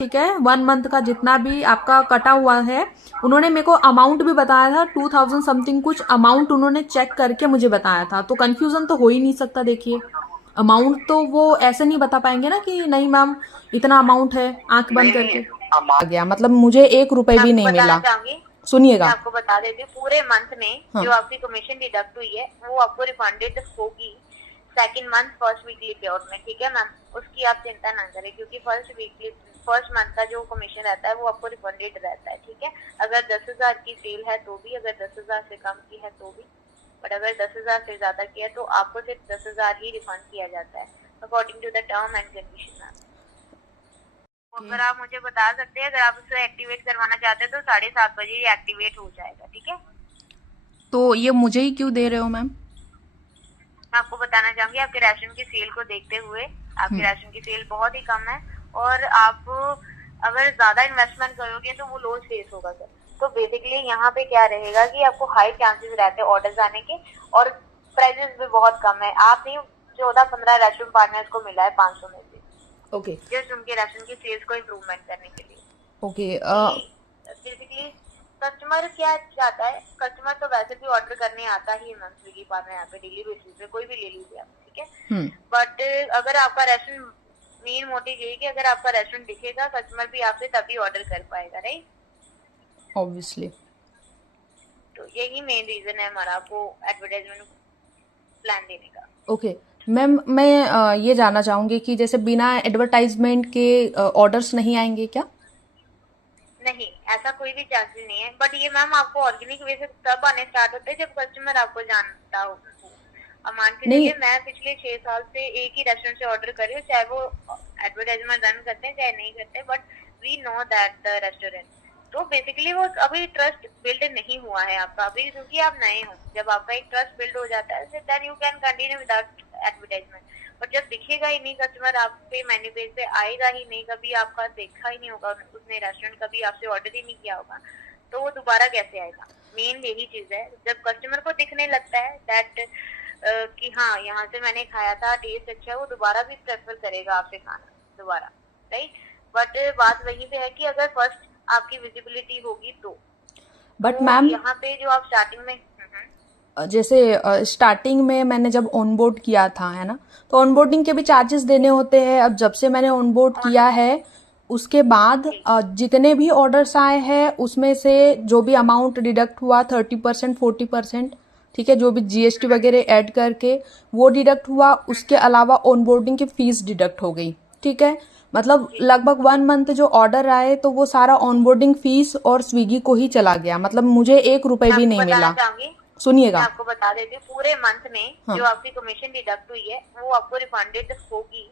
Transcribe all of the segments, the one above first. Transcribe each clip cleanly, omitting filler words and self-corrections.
ठीक है, 1 मंथ का जितना भी आपका कटा हुआ है, उन्होंने मेरे को अमाउंट भी बताया था 2000 समथिंग कुछ अमाउंट उन्होंने चेक करके मुझे बताया था। तो कंफ्यूजन तो हो ही नहीं सकता। देखिए अमाउंट तो वो ऐसे नहीं बता पाएंगे ना कि नहीं मैम इतना अमाउंट है आंख बंद करके आ गया। मतलब मुझे 1 रुपए भी नहीं मिला। सुनिएगा, मैं आपको बता देती हूँ, पूरे मंथ में हाँ। जो आपकी कमीशन डिडक्ट हुई है वो आपको रिफंडेड होगी सेकंड मंथ फर्स्ट वीकली पे आउट में। ठीक है मैम, उसकी आप चिंता ना करें, क्योंकि फर्स्ट मंथ का जो कमीशन रहता है वो आपको रिफंडेड रहता है। ठीक है, अगर 10,000 की सेल है तो भी, अगर 10,000 से कम की है तो भी, बट अगर 10,000 से ज्यादा की है तो आपको सिर्फ 10,000 ही रिफंड किया जाता है according to the term and condition. अगर आप मुझे बता सकते हैं, अगर आप उसे एक्टिवेट करवाना चाहते हैं तो 7:30 बजे ये एक्टिवेट हो जाएगा। ठीक है, तो ये मुझे ही क्यों दे रहे हो मैम? मैं आपको बताना चाहूंगी, आपके राशन की सेल को देखते हुए, आपके राशन की सेल बहुत ही कम है और आप अगर ज्यादा इन्वेस्टमेंट करोगे तो वो लॉस फेस होगा सर। तो बेसिकली यहाँ पे क्या रहेगा कि आपको हाई चांसेस रहते हैं ऑर्डर्स आने के, और प्राइजेस भी बहुत कम है। आप नहीं 14-15 रेस्टोरेंट पार्टनर्स को मिला है 500 में से, ओके जस्ट उनके राशन की सेल्स को इम्प्रूवमेंट करने के लिए। ओके बेसिकली कस्टमर क्या चाहता है, कस्टमर तो वैसे भी ऑर्डर करने आता ही है स्विगी पार्टनर यहाँ पे डेली बेसिस पे, कोई भी ले लीजिए आप। ठीक है, बट अगर आपका रेस्टोरेंट, मेन मोटिव यही कि अगर आपका रेस्टोरेंट दिखेगा कस्टमर भी आपसे तभी ऑर्डर कर पाएगा, राइट? ऑब्वियसली। तो यही मेन रीजन है हमारा आपको एडवर्टाइजमेंट प्लान देने का। ओके मैम, मैं ये जानना चाहूंगी कि जैसे बिना एडवर्टाइजमेंट के ऑर्डर्स नहीं आएंगे क्या? नहीं, ऐसा कोई भी चांसेस नहीं है, बट ये मैम आपको ऑर्गेनिक वे से तब आने स्टार्ट होते हैं जब कस्टमर आपको जानता हो। अब मान के चलिए मैं पिछले 6 साल से एक ही रेस्टोरेंट से ऑर्डर कर रही हूँ, चाहे वो एडवर्टाइजमेंट रन करते हैं चाहे नहीं करते, but we know that the restaurant. तो बेसिकली वो अभी ट्रस्ट बिल्ड नहीं हुआ है आपका अभी, क्योंकि आप नए हो। जब आपका एक ट्रस्ट बिल्ड हो जाता है then you can continue without advertisement. But जब दिखेगा ही नहीं कस्टमर, आप पे मेन्यू पेज पे आएगा ही नहीं, कभी आपका देखा ही नहीं होगा उसने रेस्टोरेंट, कभी आपसे ऑर्डर ही नहीं किया होगा, तो वो दोबारा कैसे आएगा? मेन यही चीज है, जब कस्टमर को दिखने लगता है दैट कि हाँ यहाँ से मैंने खाया था, टेस्ट अच्छा है, वो दोबारा भी प्रेफर करेगा आपसे खाना दोबारा, राइट? बट बात वहीं पे है कि अगर फर्स्ट आपकी विजिबिलिटी होगी तो। बट मैम यहाँ पे जो आप स्टार्टिंग में जैसे स्टार्टिंग में मैंने जब ऑनबोर्ड किया था, है ना, तो ऑनबोर्डिंग के भी चार्जेस देने होते हैं। अब जब से मैंने ऑनबोर्ड किया है उसके बाद जितने भी ऑर्डर्स आए हैं उसमें से जो भी अमाउंट डिडक्ट हुआ 30%, 40%, ठीक है, जो भी जीएसटी वगैरह ऐड करके वो डिडक्ट हुआ, उसके अलावा ऑनबोर्डिंग की फीस डिडक्ट हो गई। ठीक है, मतलब लगभग 1 मंथ जो ऑर्डर आए तो वो सारा ऑनबोर्डिंग फीस और स्विगी को ही चला गया। मतलब मुझे 1 रुपए भी नहीं मिला। सुनिएगा, मैं आपको बता देती हूँ, पूरे मंथ में जो आपकी कमीशन डिडक्ट हुई है वो आपको रिफंडेड होगी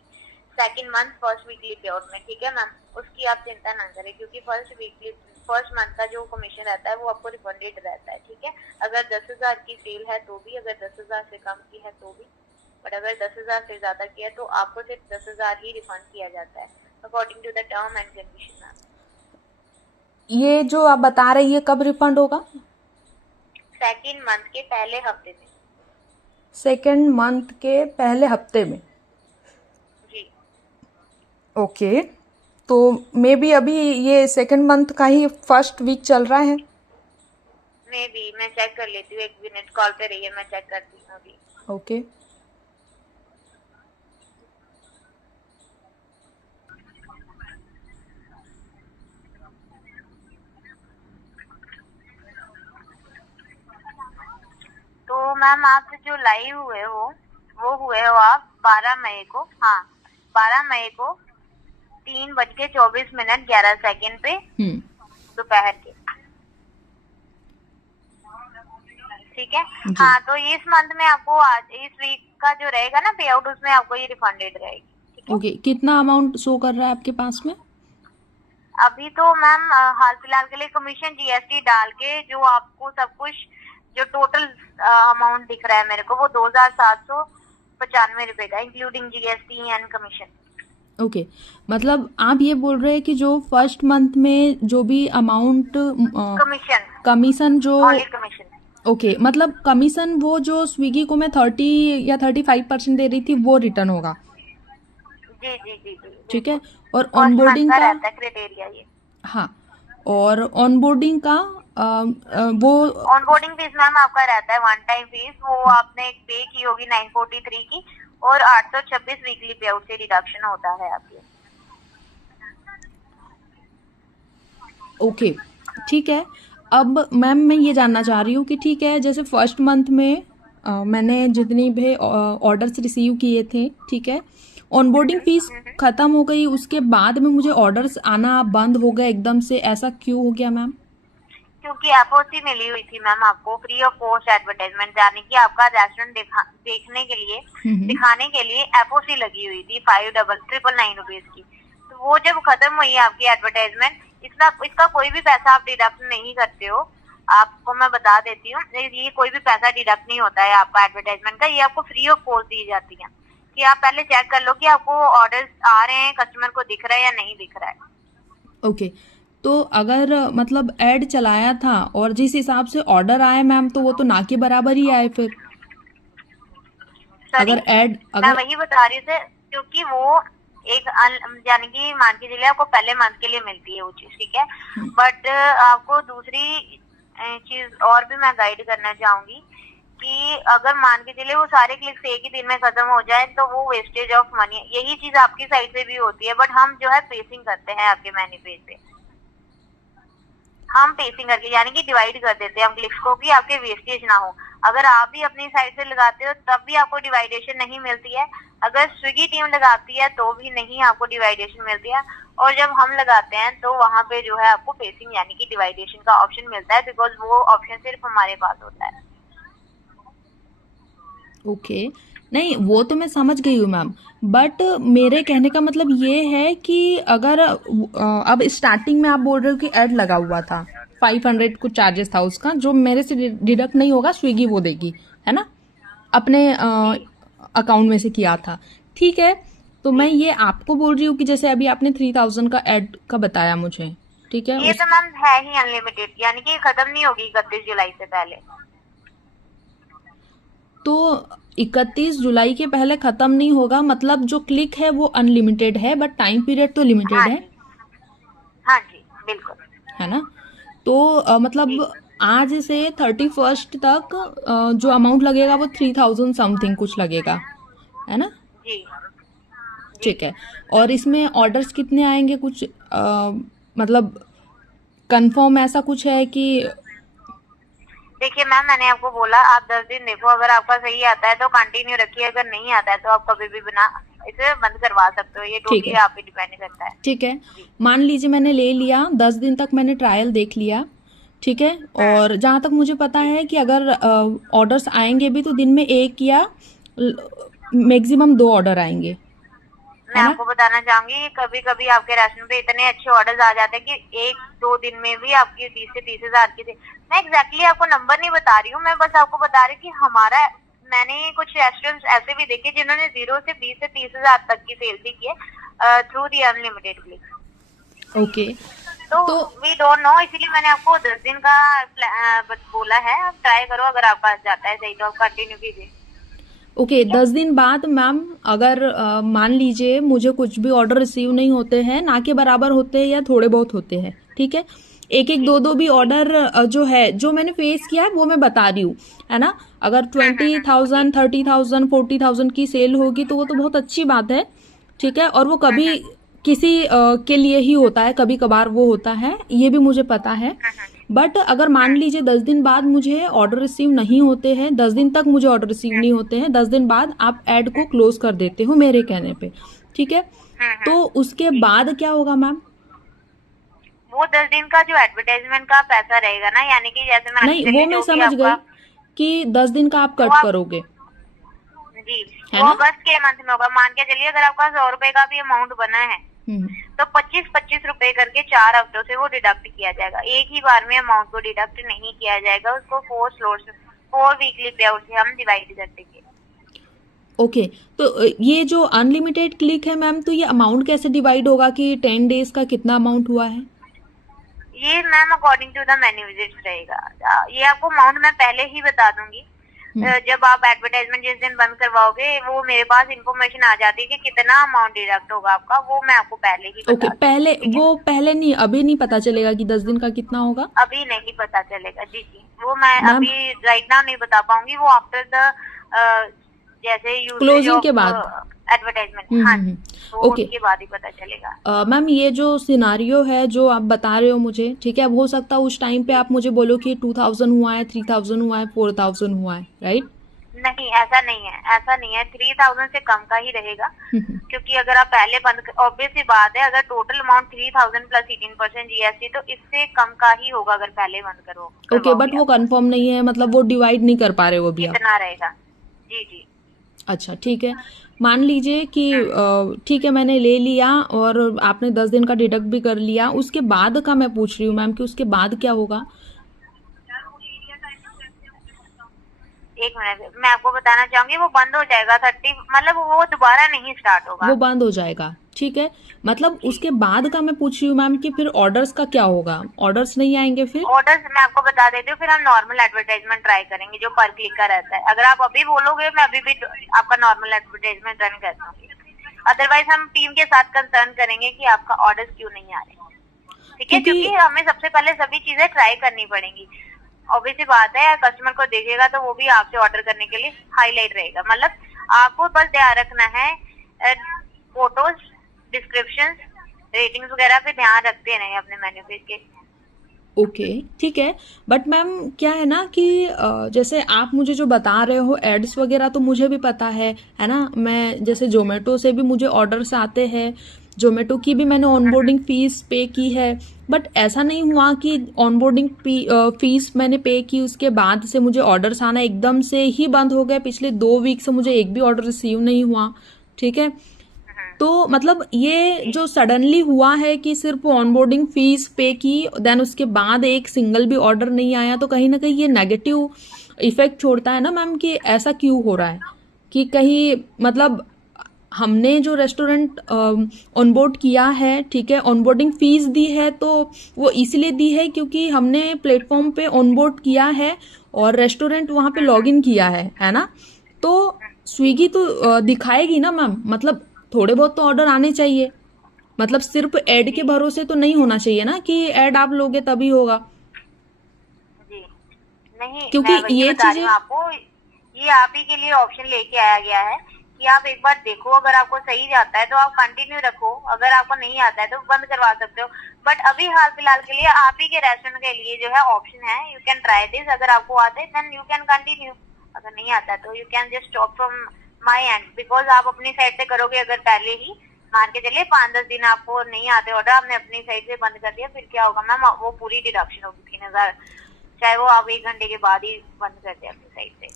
सेकंड मंथ फर्स्ट वीकली पे आउट में। ठीक है मैम, उसकी आप चिंता ना करें, क्योंकि फर्स्ट मंथ का जो कमीशन रहता है वो आपको रिफंडेड रहता है। ठीक है, अगर 10,000 की सेल है तो भी, अगर 10,000 से कम की है तो भी, बट अगर 10,000 से ज्यादा की है तो आपको सिर्फ 10,000 ही रिफंड किया जाता है according to the term and condition. ये जो आप बता रहे हैं ये कब रिफंड होगा? सेकंड मंथ के पहले हफ्ते में। सेकंड मंथ के पहले हफ्ते में? जी। ओके, तो मे बी अभी ये सेकंड मंथ का ही फर्स्ट वीक चल रहा है। मे बी, मैं चेक कर लेती हूँ, 1 मिनट कॉल पे रहिए, मैं चेक करती हूँ अभी। ओके तो मैम आप जो लाइव हुए हो वो हुए हो आप 12 मई को, हाँ 12 मई को 3:24:11 पे दोपहर के। ठीक है, हाँ तो इस मंथ में आपको आज इस वीक का जो रहेगा ना पे आउट, उसमें आपको ये रिफंडेड रहेगी। ठीक है, ओके, कितना अमाउंट शो कर रहा है आपके पास में? अभी तो मैम हाल फिलहाल के लिए कमीशन जीएसटी डाल के जो आपको सब कुछ जो टोटल अमाउंट दिख रहा है मेरे को, वो 2,795 रुपए का, including GST and commission. Okay, मतलब आप ये बोल रहे हैं कि जो फर्स्ट मंथ में जो भी अमाउंट कमीशन जो कमीशन, ओके, मतलब कमीशन वो जो स्विगी को मैं 30 या 35% दे रही थी वो रिटर्न होगा? जी जी जी जी ठीक है। बिल्कुल। और फर्स्ट मंथ ऑनबोर्डिंग का का, रहता है क्राइटेरिया ये। हाँ, और ऑनबोर्डिंग का वो, ऑनबोर्डिंग फीस मैम आपका रहता है वन टाइम फीस, वो आपने पे की होगी 943 की, और 826 वीकली पे आउट से डिडक्शन होता है आपके। ओके, ठीक है। अब मैम मैं ये जानना चाह रही हूँ कि ठीक है, जैसे फर्स्ट मंथ में मैंने जितनी भी ऑर्डर्स रिसीव किए थे, ठीक है, ऑनबोर्डिंग फीस हम्म। खत्म हो गई, उसके बाद में मुझे ऑर्डर्स आना बंद हो गए एकदम से, ऐसा क्यों हो गया मैम? क्योंकि एफओसी मिली हुई थी मैम आपको फ्री ऑफ कॉस्ट एडवर्टाइजमेंट, यानी कि आपका रेस्टोरेंट देखने के लिए, हम्म। दिखाने के लिए एफओसी लगी हुई थी 5,999 की। तो वो जब खत्म हुई आपकी एडवर्टाइजमेंट, इसका इसका कोई भी पैसा आप डिडक्ट नहीं करते हो। आपको मैं बता देती हूँ, ये कोई भी पैसा डिडक्ट नहीं होता है आपका एडवर्टाइजमेंट का, ये आपको फ्री ऑफ कॉस्ट दी जाती है। कि आप पहले चेक कर लो कि आपको ऑर्डर्स आ रहे हैं, कस्टमर को दिख रहा है या नहीं दिख रहा है। ओके, तो अगर मतलब ऐड चलाया था और जिस हिसाब से ऑर्डर आए मैम, तो वो तो ना के बराबर ही आए फिर। सॉरी, अगर ऐड, मैं अगर, वही बता रही हूँ सर, क्योंकि वो एक यानी कि मान के चलिए आपको पहले मंथ के लिए मिलती है वो चीज, ठीक है। बट आपको दूसरी चीज और भी मैं गाइड करना चाहूंगी कि अगर मान के चलिए वो सारे क्लिक्स एक ही दिन में खत्म हो जाए तो वो वेस्टेज ऑफ मनी, यही चीज आपकी साइड से भी होती है। बट हम जो है पेसिंग करते हैं आपके मेन्यू पेज पे, हम पेसिंग करके यानी कि डिवाइड कर देते हैं हम क्लिक्स को कि आपके वेस्टेज ना हो। अगर आप भी अपनी साइड से लगाते हो तब भी आपको डिवाइडेशन नहीं मिलती है, अगर स्विगी टीम लगाती है तो भी नहीं आपको डिवाइडेशन मिलती है, और जब हम लगाते हैं तो वहां पे जो है आपको पेसिंग यानी कि डिवाइडेशन का ऑप्शन मिलता है, बिकॉज वो ऑप्शन सिर्फ हमारे पास होता है। ओके, नहीं वो तो मैं समझ गई हूँ मैम, बट मेरे कहने का मतलब ये है कि अगर अब स्टार्टिंग में आप बोल रहे हो कि ऐड लगा हुआ था, 500 कुछ चार्जेस था उसका, जो मेरे से डिडक्ट नहीं होगा, स्विगी वो देगी, है ना, अपने जी अकाउंट में से किया था, ठीक है। तो मैं जी, ये आपको बोल रही हूँ कि जैसे अभी आपने 3000 का ऐड का बताया मुझे, ठीक है, ये उस, तो मैम है ही अनलिमिटेड, यानी कि खत्म नहीं होगी 31 जुलाई से पहले। तो 31 जुलाई के पहले खत्म नहीं होगा, मतलब जो क्लिक है वो अनलिमिटेड है, बट टाइम पीरियड तो लिमिटेड हाँ है जी, हाँ जी बिल्कुल। है ना। तो जी मतलब आज से 31st तक जो अमाउंट लगेगा वो 3000 समथिंग कुछ लगेगा, है ना। जी जी। ठीक है, और इसमें ऑर्डर्स कितने आएंगे, कुछ मतलब कंफर्म ऐसा कुछ है कि? देखिए मैम, मैंने आपको बोला आप 10 दिन देखो, अगर आपका सही आता है तो कंटिन्यू रखिए, अगर नहीं आता है तो आप कभी भी बिना इसे बंद करवा सकते हो, ये ठीक टोटली है, आप पे डिपेंड करता है। ठीक है, जी। मान लीजिए मैंने ले लिया, 10 दिन तक मैंने ट्रायल देख लिया, ठीक है, हम्म। और जहाँ तक मुझे पता जी, है कि अगर ऑर्डर्स आएंगे भी तो दिन में एक या मैक्सिमम 2 ऑर्डर आएंगे, मैं है ना। आपको बताना चाहूंगी कभी कभी आपके राशन पे इतने अच्छे ऑर्डर्स आ जाते हैं कि 1-2 दिन में भी आपकी 20 से 30 हजार की थी। मैं एग्जैक्टली आपको नंबर नहीं बता रही हूँ, मैं बस आपको बता रही हूँ कि हमारा, मैंने कुछ रेस्टोरेंट्स ऐसे भी देखे जिन्होंने 0 से 20 से 30 हजार तक की सेल भी की है through the unlimited click. Okay, तो तो वी डोंट नो, इसीलिए मैंने आपको 10 दिन का बोला है। आप ट्राई करो, अगर आपका जाता है सही तो आप कंटिन्यू कीजिए। ओके, ठीक है। 10 दिन बाद मैम, अगर मान लीजिए मुझे कुछ भी ऑर्डर रिसीव नहीं होते हैं, ना के बराबर होते हैं या थोड़े बहुत होते हैं, ठीक है, एक एक जी दो दो भी जी। ऑर्डर जो है, जो मैंने फेस किया है वो मैं बता रही हूँ, है ना। अगर जी 20,000, 30,000, 40,000 की सेल होगी तो वो तो बहुत अच्छी बात है, ठीक है, और वो कभी किसी के लिए ही होता है, कभी कभार वो होता है, ये भी मुझे पता है। बट अगर मान लीजिए 10 दिन बाद मुझे ऑर्डर रिसीव नहीं होते हैं, 10 दिन तक मुझे ऑर्डर रिसीव नहीं होते हैं, 10 दिन बाद आप ऐड को क्लोज कर देते हो मेरे कहने पे, ठीक है, तो उसके जी। बाद क्या होगा मैम? वो 10 दिन का जो एडवर्टाइजमेंट का पैसा रहेगा ना, यानी कि जैसे मान के नहीं, वो चलिए मैं जो भी समझ आपका, गई कि 10 दिन का आप वो कट आप, करोगे, जी, है वो ना। अगस्त के मंथ में होगा। मान के चलिए अगर आपका 100 रुपए का भी अमाउंट बना है हम्म। तो 25-25 रुपए करके 4 हफ्तों से वो डिडक्ट किया जाएगा, एक ही बार में अमाउंट को डिडक्ट नहीं किया जाएगा, उसको 4 वीकली पे आउट से हम डिवाइड कर देंगे। ओके, तो ये जो अनलिमिटेड क्लिक है मैम, तो ये अमाउंट कैसे डिवाइड होगा कि 10 डेज का कितना अमाउंट हुआ है? ये ma'am according to the menu visits रहेगा। ये आपको अमाउंट मैं पहले ही बता दूंगी, जब आप एडवर्टाइजमेंट जिस दिन बंद करवाओगे वो मेरे पास इंफॉर्मेशन आ जाती है कि कितना अमाउंट डिडक्ट होगा आपका, वो मैं आपको पहले ही ओके, बता पहले दूंगी, ठीक है? वो पहले नहीं, अभी नहीं पता चलेगा कि 10 दिन का कितना होगा अभी नहीं पता चलेगा जी जी, वो मैं मैम? अभी राइट नाउ नहीं बता पाऊंगी, वो आफ्टर द जैसे यूसेज क्लोजिंग ऑफ के बाद। एडवर्टाइजमेंट, हाँ जी, वो ओके। उसके बाद ही पता चलेगा। मैम ये जो सिनारियो है जो आप बता रहे हो मुझे, ठीक है, अब हो सकता है उस टाइम पे जी आप मुझे बोलो कि 2000 हुआ है, 3000 हुआ है, 4000 हुआ है, राइट? नहीं, ऐसा नहीं है, ऐसा नहीं है, 3000 से कम का ही रहेगा, क्योंकि अगर आप पहले बंद, ऑब्वियस सी बात है, अगर टोटल अमाउंट 3000 प्लस 18% जीएसटी, तो इससे कम का ही होगा अगर पहले बंद करो ओके, बट वो करवाओगे आप, कंफर्म नहीं है, मतलब वो डिवाइड नहीं कर पा रहे हो अभी आप? इतना रहेगा जी जी। अच्छा, ठीक है। मान लीजिए कि ठीक है, मैंने ले लिया और आपने 10 दिन का डिडक्ट भी कर लिया, उसके बाद का मैं पूछ रही हूँ मैम कि उसके बाद क्या होगा? एक मिनट, मैं आपको बताना चाहूंगी, वो बंद हो जाएगा 30, मतलब वो दोबारा नहीं स्टार्ट होगा वो बंद हो जाएगा, ठीक है। मतलब जी। उसके बाद का मैं पूछ रही हूँ मैम कि फिर ऑर्डर्स का क्या होगा? ऑर्डर्स नहीं आएंगे फिर? ऑर्डर्स मैं आपको बता देती हूँ, फिर हम नॉर्मल एडवर्टाइजमेंट ट्राई करेंगे जो पर क्लिक का रहता है। अगर आप अभी बोलोगे मैं अभी भी आपका नॉर्मल एडवर्टाइजमेंट रन कर दूंगी, अदरवाइज हम टीम के साथ कंसर्न करेंगे कि आपका ऑर्डर्स क्यों नहीं आ रहे, ठीक है? क्योंकि क्योंकि हमें सबसे पहले सभी चीजें ट्राई करनी पड़ेंगी। ऑब्वियस बात है, कस्टमर को देखेगा तो वो भी आपसे ऑर्डर करने के लिए हाईलाइट रहेगा। मतलब आपको बस ध्यान रखना है, फोटोज, डिस्क्रिप्शन, रेटिंग्स वगैरह पे ध्यान रखते रहे अपने मेन्यू पेज के। ओके, ठीक है। बट मैम क्या है ना कि जैसे आप मुझे जो बता रहे हो एड्स वगैरह तो मुझे भी पता है ना? मैं जैसे जोमेटो से भी मुझे ऑर्डर्स आते हैं, जोमेटो की भी मैंने ऑनबोर्डिंग फीस पे की है, बट ऐसा नहीं हुआ कि ऑनबोर्डिंग फीस मैंने पे की उसके बाद से मुझे ऑर्डर्स आना एकदम से ही बंद हो गया। पिछले 2 वीक से मुझे एक भी ऑर्डर रिसीव नहीं हुआ, ठीक है? तो मतलब ये जो सडनली हुआ है कि सिर्फ ऑनबोर्डिंग फीस पे की, देन उसके बाद एक सिंगल भी ऑर्डर नहीं आया, तो कहीं ना कहीं ये नेगेटिव इफेक्ट छोड़ता है ना मैम कि ऐसा क्यों हो रहा है? कि कहीं मतलब हमने जो रेस्टोरेंट ऑनबोर्ड किया है, ठीक है, ऑनबोर्डिंग फीस दी है, तो वो इसलिए दी है क्योंकि हमने प्लेटफॉर्म पे ऑनबोर्ड किया है और रेस्टोरेंट वहां पे लॉग इन किया है ना? तो स्विगी तो दिखाएगी ना मैम, मतलब थोड़े बहुत तो ऑर्डर आने चाहिए, मतलब सिर्फ एड के भरोसे तो नहीं होना चाहिए ना कि एड आप लोगे तभी होगा, जी नहीं, क्योंकि मैं वही ये बता रही चीजें। हूँ आपको, ये आप ही के लिए ऑप्शन लेके आया गया है कि आप एक बार देखो, अगर आपको सही जाता है तो आप कंटिन्यू रखो, अगर आपको नहीं आता है तो बंद करवा सकते हो। बट अभी हाल फिलहाल के लिए आप ही के रेस्टोरेंट के लिए जो है ऑप्शन है, यू कैन ट्राई दिस, अगर आपको आता है देन यू कैन कंटिन्यू, अगर नहीं आता है तो you can just stop from my and, because आप अपनी साइड से करोगे। अगर पहले ही मान के चलिए 5-10 दिन आपको नहीं आते ऑर्डर, आपने अपनी साइड से बंद कर दिया, फिर क्या होगा मैम? वो पूरी डिडक्शन होगी 3000, चाहे वो आप 1 घंटे के बाद ही बंद कर दे अपनी साइड से।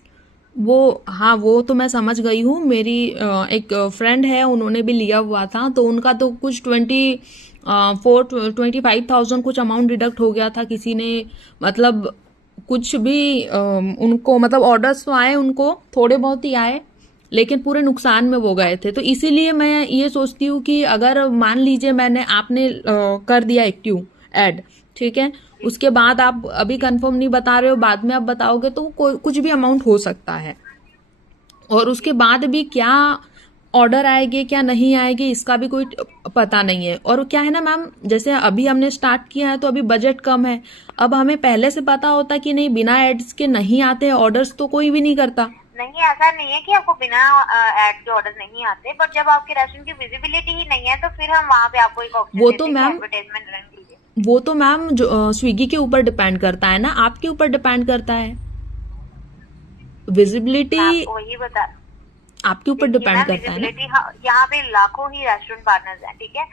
वो हाँ, वो तो मैं समझ गई हूँ। मेरी एक फ्रेंड है, उन्होंने भी लिया हुआ था, तो उनका तो कुछ 25,000 कुछ अमाउंट डिडक्ट हो गया था। किसी ने मतलब कुछ भी उनको मतलब ऑर्डर्स तो आए, उनको थोड़े बहुत ही आए, लेकिन पूरे नुकसान में वो गए थे। तो इसीलिए मैं ये सोचती हूँ कि अगर मान लीजिए आपने कर दिया एक्टिव एड, ठीक है, उसके बाद आप अभी कंफर्म नहीं बता रहे हो, बाद में आप बताओगे तो कुछ भी अमाउंट हो सकता है, और उसके बाद भी क्या ऑर्डर आएंगे क्या नहीं आएंगे इसका भी कोई पता नहीं है। और क्या है ना मैम, जैसे अभी हमने स्टार्ट किया है तो अभी बजट कम है, अब हमें पहले से पता होता कि नहीं बिना एड्स के नहीं आते ऑर्डर्स तो कोई भी नहीं करता। नहीं, ऐसा नहीं है कि आपको बिना एड के ऑर्डर नहीं आते, बट जब आपके रेस्टोरेंट की विजिबिलिटी ही नहीं है तो फिर हम वहाँ पे आपको एक ऑप्शन वो देते तो हैं कि मैम एडवर्टाइजमेंट रन कीजिए। वो तो मैम जो स्विगी के ऊपर डिपेंड करता है ना, आपके ऊपर डिपेंड करता है, विजिबिलिटी मैं आपको वही बता, आपके ऊपर देखिए डिपेंड मैम, करता है ना। विजिबिलिटी यहाँ पे लाखों ही रेस्टोरेंट पार्टनर्स हैं, ठीक है?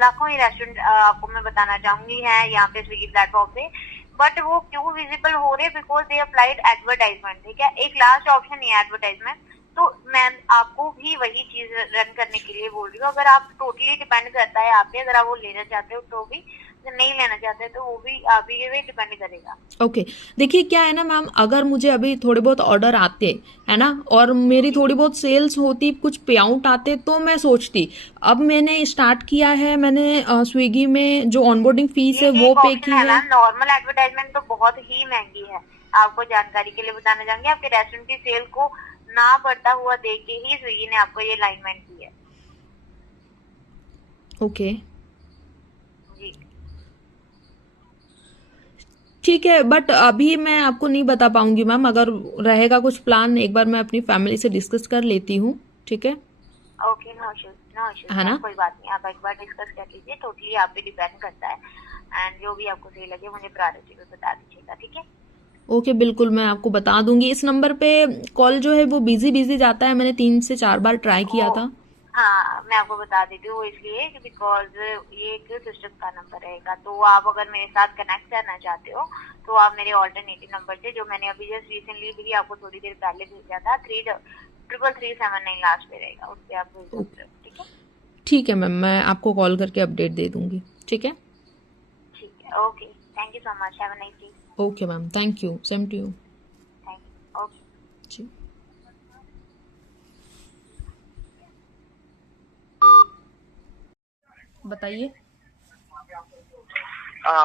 लाखों ही रेस्टोरेंट आपको मैं बताना चाहूंगी है यहाँ पे स्विगी प्लेटफॉर्म पे, बट वो क्यों विजिबल हो रहे? बिकॉज दे अप्लाइड एडवर्टाइजमेंट, ठीक है? एक लास्ट ऑप्शन ही है एडवर्टाइजमेंट। तो मैं आपको भी वही चीज रन करने के लिए बोल रही हूँ, अगर आप टोटली डिपेंड करता है आप पे, अगर आप वो लेना चाहते हो तो भी, अगर नहीं लेना चाहते तो वो भी आप ही डिपेंड करेगा। ओके, देखिए क्या है ना मैम, अगर मुझे अभी थोड़े बहुत ऑर्डर आते है ना और मेरी थोड़ी बहुत सेल्स होती, कुछ पे आउट आते, तो मैं सोचती। अब मैंने स्टार्ट किया है, मैंने स्विगी में जो ऑनबोर्डिंग फीस है ये वो एक पे ऑप्शन की है है। मैम, नॉर्मल एडवर्टाइजमेंट तो बहुत ही महंगी है। आपको जानकारी के लिए बताना चाहूंगी, आपके रेस्टोरेंट की सेल को ना बढ़ता हुआ देख के ही स्विगी ने आपको ये अलाइनमेंट दी है। ओके, जी ठीक है, बट अभी मैं आपको नहीं बता पाऊंगी मैम। अगर रहेगा कुछ प्लान, एक बार मैं अपनी फैमिली से डिस्कस कर लेती हूँ, ठीक है? Okay, no issues no issues है मैम, ना? कोई बात नहीं, आप एक बार डिस्कस कर लीजिए, टोटली आप पे डिपेंड करता है। एंड जो भी आपको सही लगे मुझे प्रायोरिटी में बता दीजिएगा, ठीक है? ओके, बिल्कुल मैं आपको बता दूंगी। इस नंबर पे कॉल जो है वो बिजी बिजी जाता है, मैंने 3 से 4 बार ट्राई किया वो था। हाँ, मैं आपको बता देती हूँ, वो इसलिए कि बिकॉज ये एक सिस्टम का नंबर रहेगा, तो आप अगर मेरे साथ कनेक्ट करना चाहते हो तो आप मेरे ऑल्टरनेटिव नंबर से, जो मैंने अभी जस्ट रिसेंटली भी आपको थोड़ी देर पहले भेजा था, 33379 लास्ट पे रहेगा, उस पर आप भेज सकते हो, ठीक है? ठीक है मैम, मैं आपको कॉल करके अपडेट दे दूंगी, ठीक है? ठीक है, okay, thank you so much, have a nice day. Okay ma'am, thank you, same to you. Thank you, okay. जी, बताइए।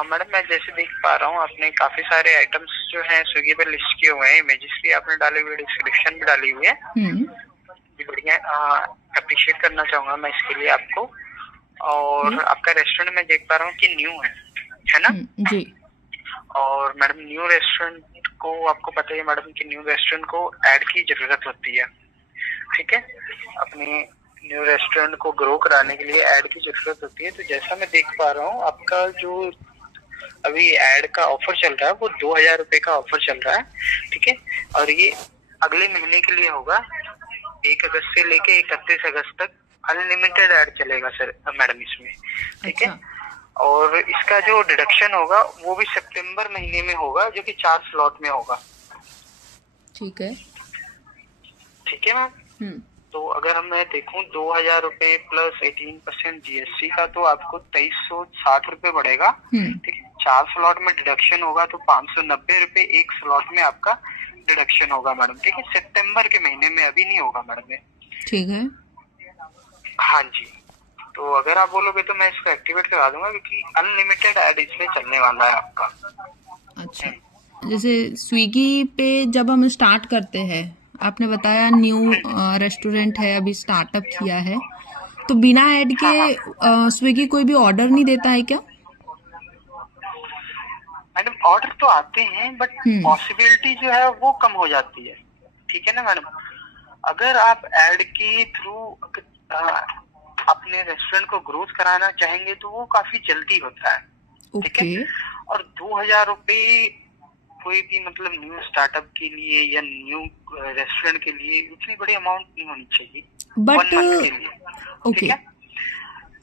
मैडम मैं जैसे देख पा रहा हूँ आपने काफी सारे आइटम्स जो हैं स्विगी पर लिस्ट किए हुए हैं, इमेजेस भी आपने डाले हुए, डिस्क्रिप्शन भी डाली हुई है। जी बढ़िया, अप्रिशिएट करना चाहूंगा मैं इसके लिए आपको। और आपका रेस्टोरेंट मैं देख पा रहा हूँ कि न्यू है ना? जी, और मैडम न्यू रेस्टोरेंट को आपको पता ही है मैडम कि न्यू रेस्टोरेंट को ऐड की जरूरत होती है, ठीक है? अपने न्यू रेस्टोरेंट को ग्रो कराने के लिए ऐड की जरूरत होती है। तो जैसा मैं देख पा रहा हूँ आपका जो अभी ऐड का ऑफर चल रहा है वो 2000 रुपए का ऑफर चल रहा है, ठीक है? और ये अगले महीने के लिए होगा, 1 अगस्त से लेके 31 अगस्त तक अनलिमिटेड ऐड चलेगा सर मैडम इसमें, ठीक है? अच्छा। और इसका जो डिडक्शन होगा वो भी सितंबर महीने में होगा, जो कि 4 स्लॉट में होगा, ठीक है। ठीक है मैम? तो अगर मैं देखूं 2000 रुपए प्लस 18% जीएसटी का, तो आपको 2360 रुपए बढ़ेगा, ठीक है? 4 स्लॉट में डिडक्शन होगा तो 590 रुपए एक स्लॉट में आपका डिडक्शन होगा मैडम, ठीक है? सितंबर के महीने में, अभी नहीं होगा मैडम ये। ठीक है। हाँ जी, तो अगर आप बोलोगे तो मैं इसको एक्टिवेट करा दूंगा, क्योंकि अनलिमिटेड ऐड इसमें चलने वाला है आपका। अच्छा, जैसे स्विगी पे जब हम स्टार्ट करते हैं, आपने बताया न्यू रेस्टोरेंट है, अभी स्टार्टअप किया है, तो बिना ऐड के हाँ हाँ स्विगी कोई भी ऑर्डर नहीं देता है क्या? मैडम, ऑर्डर तो आते हैं बट पॉसिबिलिटी जो है वो कम हो जाती है, ठीक है ना मैडम? अगर आप ऐड के थ्रू अपने रेस्टोरेंट को ग्रोथ कराना चाहेंगे तो वो काफी जल्दी होता है, ठीक है? और 2000 रुपए कोई भी मतलब न्यू स्टार्टअप के लिए या न्यू रेस्टोरेंट के लिए इतनी बड़ी अमाउंट नहीं होनी चाहिए, बट 1 मंथ के लिए, ठीक है?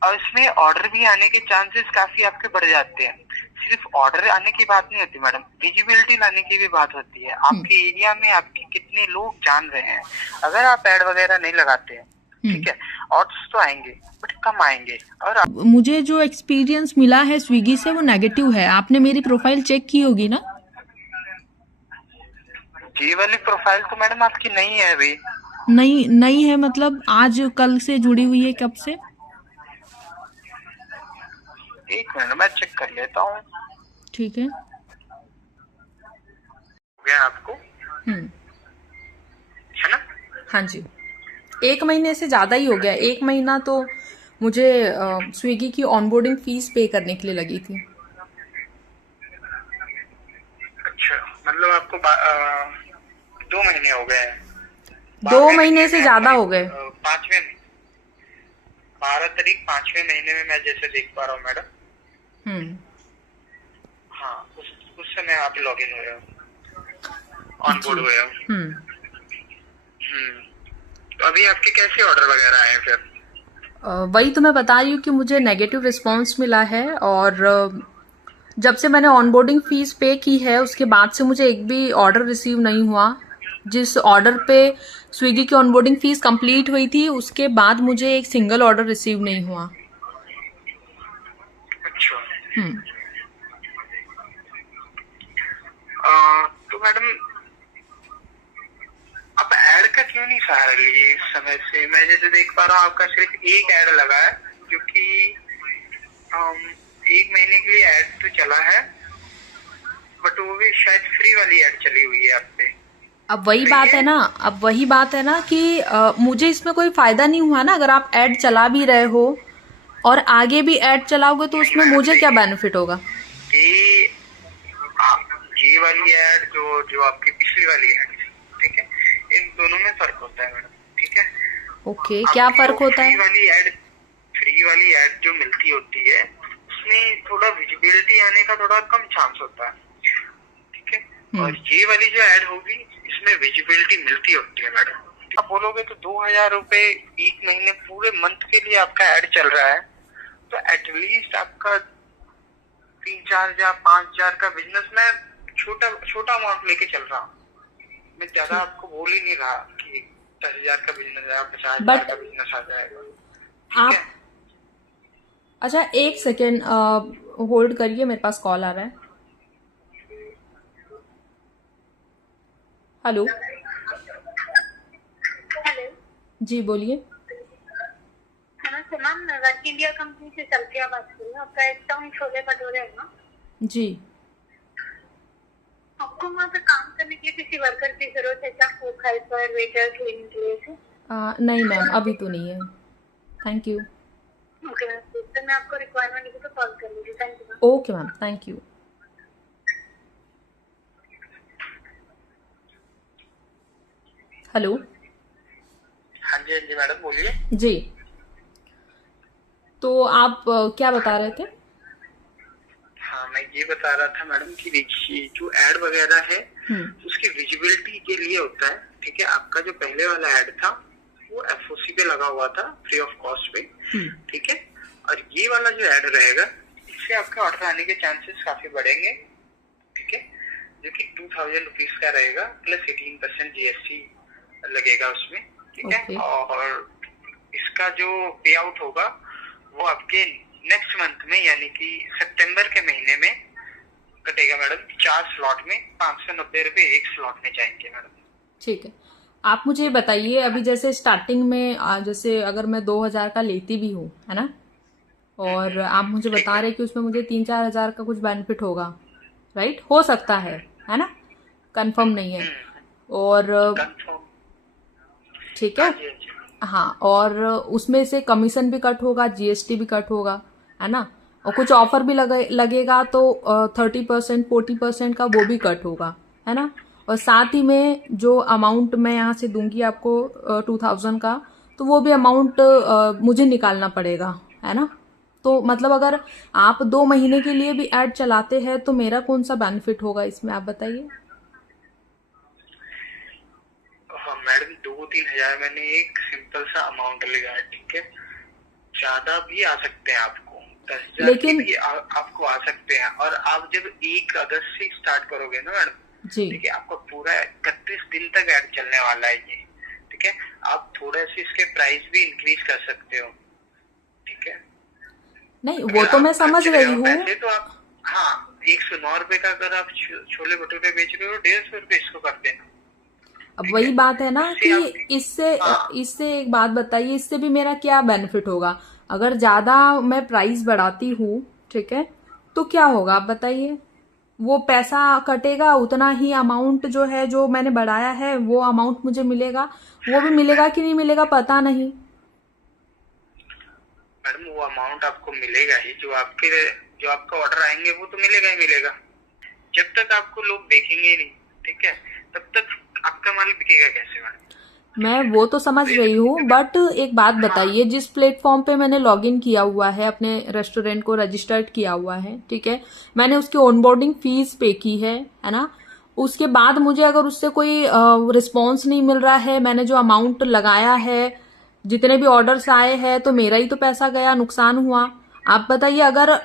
और इसमें ऑर्डर भी आने के चांसेस काफी आपके बढ़ जाते हैं। सिर्फ ऑर्डर आने की बात नहीं होती मैडम, विजिबिलिटी लाने की भी बात होती है। आपके एरिया में आपके कितने लोग जान रहे हैं। अगर आप एड वगैरह नहीं लगाते हैं, ठीक है, ऑर्डर्स तो आएंगे बट कम आएंगे। और मुझे जो एक्सपीरियंस मिला है स्विगी से वो नेगेटिव है। आपने मेरी प्रोफाइल चेक की होगी ना? ये वाली प्रोफाइल तो मैडम आपकी नहीं है अभी। नहीं है मतलब आज कल से जुड़ी हुई है, कब से? एक मिनट मैं चेक कर लेता हूँ। ठीक है। हो गया आपको, है ना? हाँ जी, 1 महीने से ज्यादा ही हो गया। 1 महीना तो मुझे स्विगी की ऑनबोर्डिंग फीस पे करने के लिए लगी थी। अच्छा, मतलब आपको 2 महीने हो गए हैं? 2 महीने से ज्यादा हो गए। 12 तारीख 5वें महीने में मैं जैसे देख पा रहा हूँ मैडम। हाँ, उस समय आप लॉग इन हुए हो, ऑन बोर्ड हुए हो। तो अभी आपके कैसे ऑर्डर वगैरह आए फिर? वही तो मैं बता रही हूँ कि मुझे नेगेटिव रिस्पांस मिला है, और जब से मैंने ऑनबोर्डिंग फीस पे की है उसके बाद से मुझे एक भी ऑर्डर रिसीव नहीं हुआ। जिस ऑर्डर पे स्विगी की ऑनबोर्डिंग फीस कंप्लीट हुई थी उसके बाद मुझे एक सिंगल ऑर्डर रिसीव नहीं हुआ। अच्छा। हम्म। तो मैडम आप ऐड का क्यों नहीं सहारा लिए इस समय से? मैं जैसे देख पा रहा हूँ आपका सिर्फ एक ऐड लगा है, जो कि 1 महीने के लिए ऐड तो चला है, बट वो भी शायद फ्री वाली ऐड चली हुई है आप पे। अब वही सही बात है? है ना, अब वही बात है ना कि मुझे इसमें कोई फायदा नहीं हुआ ना। अगर आप ऐड चला भी रहे हो और आगे भी ऐड चलाओगे तो नहीं उसमें मैडम मुझे क्या देखिए, बेनिफिट होगा? ये ये वाली ऐड जो जो आपकी पिछली वाली ऐड, ठीक है, इन दोनों में फर्क होता है मैडम, ठीक है। ओके, क्या आपकी जो फर्क होता है? फ्री वाली ऐड जो मिलती होती है उसमें थोड़ा विजिबिलिटी आने का थोड़ा कम चांस होता है, ठीक है। और ये वाली जो ऐड होगी इसमें विजिबिलिटी मिलती होती है मैडम। आप बोलोगे तो 2,000 रुपए एक महीने पूरे मंथ के लिए आपका ऐड चल रहा है, तो एटलीस्ट आपका 3-4 हजार 5 हजार का बिजनेस में छोटा छोटा अमाउंट लेके चल रहा हूँ। मैं ज्यादा आपको बोल ही नहीं रहा कि 10,000 का बिजनेस है, 50,000 बट का बिजनेस आ जाएगा, ठीक आप, है। अच्छा एक सेकेंड होल्ड करिए, मेरे पास कॉल आ रहा है। Hello, hello. जी बोलिए। नमस्ते मैम, मैं वर्क इंडिया कंपनी से सल्फिया बात कर रही हूँ। आपका एक टाउन छोले भटूरे है ना? जी, आपको वहाँ पे काम करने के लिए किसी वर्कर की जरूरत है क्या? कुक, हेल्पर, वेटर, क्लीनिंग के लिए से? नहीं मैम, अभी तो नहीं है, थैंक यू। ओके मैम, तो मैं आपको रिक्वायरमेंट लगी तो कॉल कर लीजिए। Thank you ma'am. Okay ma'am, thank you. Hello, हाँ जी मैडम बोलिए। जी, तो आप क्या बता रहे थे? हाँ मैं ये बता रहा था मैडम कि देखिए जो एड वगैरह है हम्म, उसकी विजिबिलिटी के लिए होता है, ठीक है। आपका जो पहले वाला एड था वो एफओसी पे लगा हुआ था, फ्री ऑफ कॉस्ट पे, ठीक है। और ये वाला जो एड रहेगा इससे आपके ऑर्डर आने के चांसेस काफी बढ़ेंगे, ठीक है, जो कि 2,000 रुपीज का रहेगा प्लस 18% जीएसटी लगेगा उसमें, ठीक है। ओके, और इसका जो पे आउट होगा वो आपके नेक्स्ट मंथ में यानी कि सितंबर के महीने में कटेगा मैडम। 4 स्लॉट में 590 रुपए एक स्लॉट में जाएंगे मैडम। ठीक है। आप मुझे बताइए, अभी जैसे स्टार्टिंग में जैसे अगर मैं 2,000 का लेती भी हूँ, है ना, और आप मुझे ठीक बता है। रहे कि उसमें मुझे 3-4 हजार का कुछ बेनिफिट होगा, राइट? हो सकता है ना, कंफर्म नहीं है। और कंफर्म। ठीक हाँ है, जी हाँ जी। हाँ, और उसमें से कमीशन भी कट होगा, जीएसटी भी कट होगा, है ना, और कुछ ऑफर भी लगेगा तो 30%, 40% का वो भी कट होगा, है ना। और साथ ही में जो अमाउंट मैं यहाँ से दूंगी आपको 2,000 का, तो वो भी अमाउंट मुझे निकालना पड़ेगा, है ना। तो मतलब अगर आप 2 महीने के लिए भी ऐड चलाते हैं तो मेरा कौन सा बेनिफिट होगा इसमें, आप बताइए। हाँ मैडम 2-3 हजार मैंने एक सिंपल सा अमाउंट लिया है, ठीक है। ज्यादा भी आ सकते हैं आपको, 10,000 के लेकिन भी आपको आ सकते हैं। और आप जब 1 अगस्त से स्टार्ट करोगे ना मैडम, जी, ठीक है, आपका पूरा 31 दिन तक ऐड चलने वाला है ये, ठीक है। आप थोड़ा से इसके प्राइस भी इंक्रीज कर सकते हो, ठीक है। नहीं वो अगर तो मैं आप समझ खर्च रहे रही हो हूँ। पैसे तो आप, हाँ 109 रुपए का अगर आप छोले भटूरे बेच रहे हो 150 रुपए इसको कर देना, अब ठीक वही है। बात है ना उससे कि आप, इससे हाँ इससे एक बात बताइए, इससे भी मेरा क्या बेनिफिट होगा? अगर ज्यादा मैं प्राइस बढ़ाती हूँ, ठीक है, तो क्या होगा आप बताइए? वो पैसा कटेगा, उतना ही अमाउंट जो है, जो मैंने बढ़ाया है वो अमाउंट मुझे मिलेगा, वो भी मिलेगा कि नहीं मिलेगा पता नहीं। मैडम वो अमाउंट आपको मिलेगा ही, जो आपका ऑर्डर आएंगे वो तो मिलेगा ही मिलेगा। जब तक आपको लोग देखेंगे ही नहीं, ठीक है, तब तक आपका माल बिकेगा कैसे मैडम? मैं वो तो समझ रही हूँ, बट एक बात हाँ बताइए, जिस प्लेटफॉर्म पे मैंने लॉगिन किया हुआ है, अपने रेस्टोरेंट को रजिस्टर्ड किया हुआ है, ठीक है, मैंने उसकी ऑनबोर्डिंग फीस पे की है ना, उसके बाद मुझे अगर उससे कोई रिस्पॉन्स नहीं मिल रहा है, मैंने जो अमाउंट लगाया है, जितने भी ऑर्डर्स आए हैं, तो मेरा ही तो पैसा गया, नुकसान हुआ। आप बताइए, अगर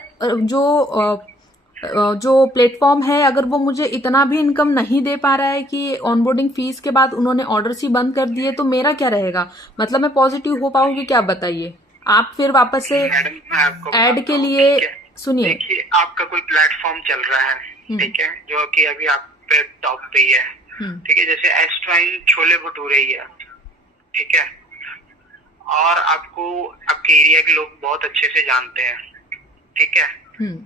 जो प्लेटफॉर्म है, अगर वो मुझे इतना भी इनकम नहीं दे पा रहा है कि ऑनबोर्डिंग फीस के बाद उन्होंने ऑर्डर्स ही बंद कर दिए, तो मेरा क्या रहेगा? मतलब मैं पॉजिटिव हो पाऊंगी क्या, बताइए? आप फिर वापस से मैडम मैं आपको ऐड बताता के हूँ, लिए, ठीक है। सुनिए। देखिए आपका कोई प्लेटफॉर्म चल रहा है, ठीक है, जो कि अभी आप पे टॉप पे ही है, ठीक है, जैसे एस्ट्राइन छोले भटूरे ही है, ठीक है। और आपको आपके एरिया के लोग बहुत अच्छे से जानते हैं, ठीक है। हम्म,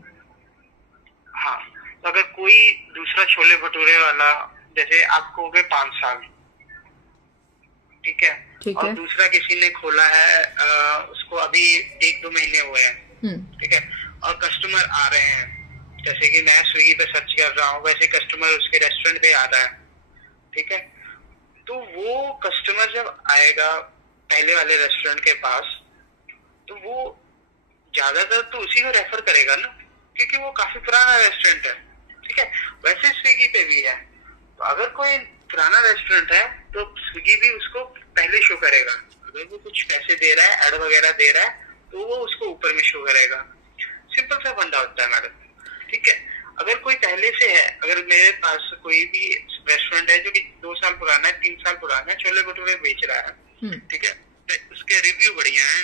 हाँ तो अगर कोई दूसरा छोले भटूरे वाला, जैसे आपको हो गए 5 साल, ठीक है, ठीक और है। दूसरा किसी ने खोला है, उसको अभी 1-2 महीने हुए हैं, ठीक है, और कस्टमर आ रहे हैं, जैसे कि मैं स्विगी पे सर्च कर रहा हूँ वैसे कस्टमर उसके रेस्टोरेंट पे आ रहा है, ठीक है, तो वो कस्टमर जब आएगा पहले वाले रेस्टोरेंट के पास, तो वो ज्यादातर तो उसी को रेफर करेगा ना, क्योंकि वो काफी पुराना रेस्टोरेंट है, ठीक है। वैसे स्विगी पे भी है, तो अगर कोई पुराना रेस्टोरेंट है तो स्विगी भी उसको पहले शो करेगा, अगर वो कुछ पैसे दे रहा है, ऐड वगैरह दे रहा है, तो वो उसको ऊपर में शो करेगा। सिंपल सा फंडा होता है मैडम, ठीक है। अगर कोई पहले से है, अगर मेरे पास कोई भी रेस्टोरेंट है जो कि 2 साल पुराना है, 3 साल पुराना है, छोले भटूरे बेच रहा है, ठीक है, तो उसके रिव्यू बढ़िया है,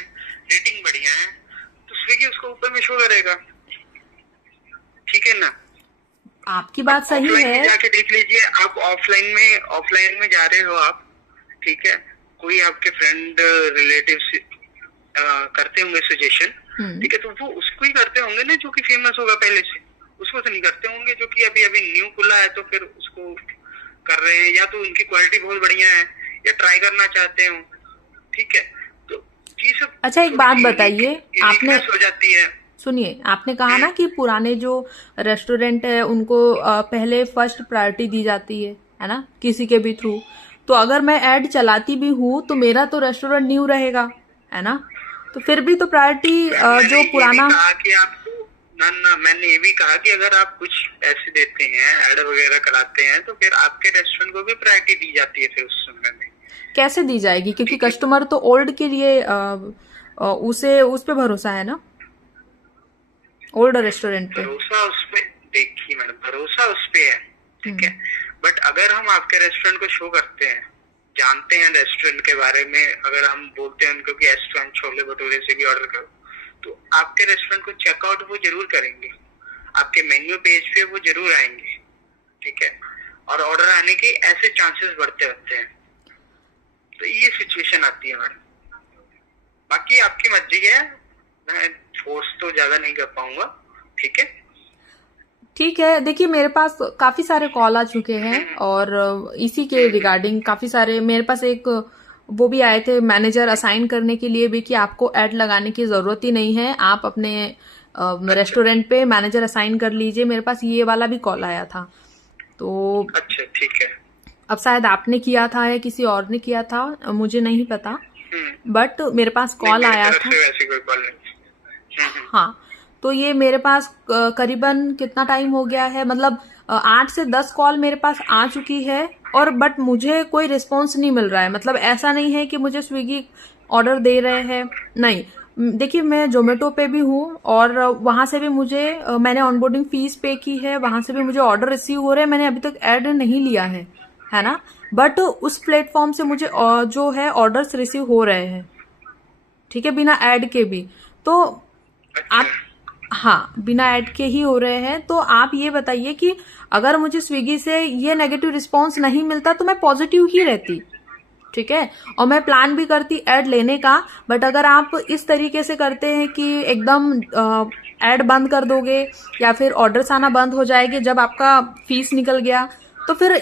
रेटिंग बढ़िया है, तो स्विगी उसको ऊपर में शो करेगा, ठीक है ना। आपकी बात सही ऑफलाइन है। में जाके देख लीजिए, आप ऑफलाइन में जा रहे हो आप, ठीक है, कोई आपके फ्रेंड रिलेटिव्स करते होंगे सजेशन, ठीक है, तो वो उसको ही करते होंगे ना जो कि फेमस होगा पहले से, उसको तो नहीं करते होंगे जो कि अभी अभी न्यू खुला है तो फिर उसको कर रहे हैं, या तो उनकी क्वालिटी बहुत बढ़िया है या ट्राई करना चाहते हो, ठीक है, तो ये सब। अच्छा, एक बात बताइए, आपने हो जाती है। सुनिए, आपने कहा ना कि पुराने जो रेस्टोरेंट है उनको पहले फर्स्ट प्रायोरिटी दी जाती है ना, किसी के भी थ्रू। तो अगर मैं ऐड चलाती भी हूँ तो मेरा तो रेस्टोरेंट न्यू रहेगा, है ना, तो फिर भी तो प्रायोरिटी जो पुराना। कहा कि आपको ना, मैंने ये भी कहा कि अगर आप कुछ पैसे देते हैं, ऐड वगैरह कराते हैं, तो फिर आपके रेस्टोरेंट को भी प्रायोरिटी दी जाती है फिर उस समय में। कैसे दी जाएगी, क्योंकि कस्टमर तो ओल्ड के लिए उसे उस पे भरोसा है ना, ओल्ड रेस्टोरेंट पे। भरोसा उस पे, देखिए मैडम, भरोसा उस पे है, ठीक है, बट अगर हम आपके रेस्टोरेंट को शो करते हैं, जानते हैं रेस्टोरेंट के बारे में, अगर हम बोलते हैं उनको कि रेस्टोरेंट छोले भटूरे से भी ऑर्डर करो, तो आपके रेस्टोरेंट को चेकआउट वो जरूर करेंगे, आपके मेन्यू पेज पे वो जरूर आएंगे, ठीक है, और ऑर्डर आने के ऐसे चांसेस बढ़ते रहते हैं। तो ये सिचुएशन आती है मैडम, बाकी आपकी मर्जी है, मैं फोर्स तो ज्यादा नहीं कर पाऊंगा, ठीक है। ठीक है, देखिए मेरे पास काफी सारे कॉल आ चुके हैं और इसी के रिगार्डिंग काफी सारे मेरे पास एक वो भी आए थे मैनेजर असाइन करने के लिए भी कि आपको ऐड लगाने की जरूरत ही नहीं है, आप अपने रेस्टोरेंट पे मैनेजर असाइन कर लीजिए। मेरे पास ये वाला भी कॉल आया था, तो अच्छा ठीक है। अब शायद आपने किया था या किसी और ने किया था, मुझे नहीं पता, बट मेरे पास कॉल आया था। वैसे कोई कॉल नहीं। हाँ, तो ये मेरे पास करीबन कितना टाइम हो गया है, मतलब 8 से 10 कॉल मेरे पास आ चुकी है, और बट मुझे कोई रिस्पॉन्स नहीं मिल रहा है। मतलब ऐसा नहीं है कि मुझे स्विगी ऑर्डर दे रहे हैं, नहीं। देखिए मैं जोमेटो पे भी हूँ और वहां से भी मुझे मैंने ऑनबोर्डिंग फीस पे की है, वहां से भी मुझे ऑर्डर रिसीव हो रहे हैं। मैंने अभी तक ऐड नहीं लिया है ना, बट उस प्लेटफॉर्म से मुझे जो है ऑर्डर्स रिसीव हो रहे हैं, ठीक है, बिना ऐड के भी। तो आप, हाँ, बिना ऐड के ही हो रहे हैं। तो आप ये बताइए कि अगर मुझे स्विगी से ये नेगेटिव रिस्पॉन्स नहीं मिलता तो मैं पॉजिटिव ही रहती, ठीक है, और मैं प्लान भी करती ऐड लेने का। बट अगर आप इस तरीके से करते हैं कि एकदम ऐड बंद कर दोगे या फिर ऑर्डर्स आना बंद हो जाएंगे जब आपका फीस निकल गया, तो फिर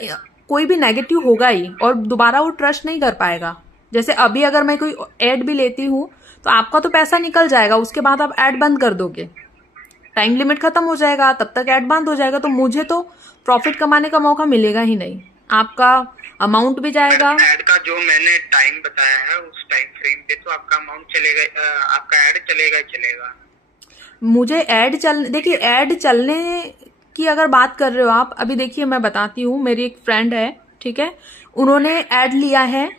कोई भी नेगेटिव होगा ही और दोबारा वो ट्रस्ट नहीं कर पाएगा। जैसे अभी अगर मैं कोई ऐड भी लेती हूँ तो आपका तो पैसा निकल जाएगा, उसके बाद आप ऐड बंद कर दोगे, टाइम लिमिट खत्म हो जाएगा, तब तक ऐड बंद हो जाएगा, तो मुझे तो प्रॉफिट कमाने का मौका मिलेगा ही नहीं, आपका अमाउंट भी जाएगा। ऐड का जो मैंने टाइम बताया है उस टाइम फ्रेम पे तो आपका अमाउंट चलेगा, आपका ऐड चलेगा ही चलेगा। मुझे ऐड देखिए ऐड चलने की अगर बात कर रहे हो आप, अभी देखिए मैं बताती हूँ, मेरी एक फ्रेंड है, ठीक है, उन्होंने ऐड लिया है,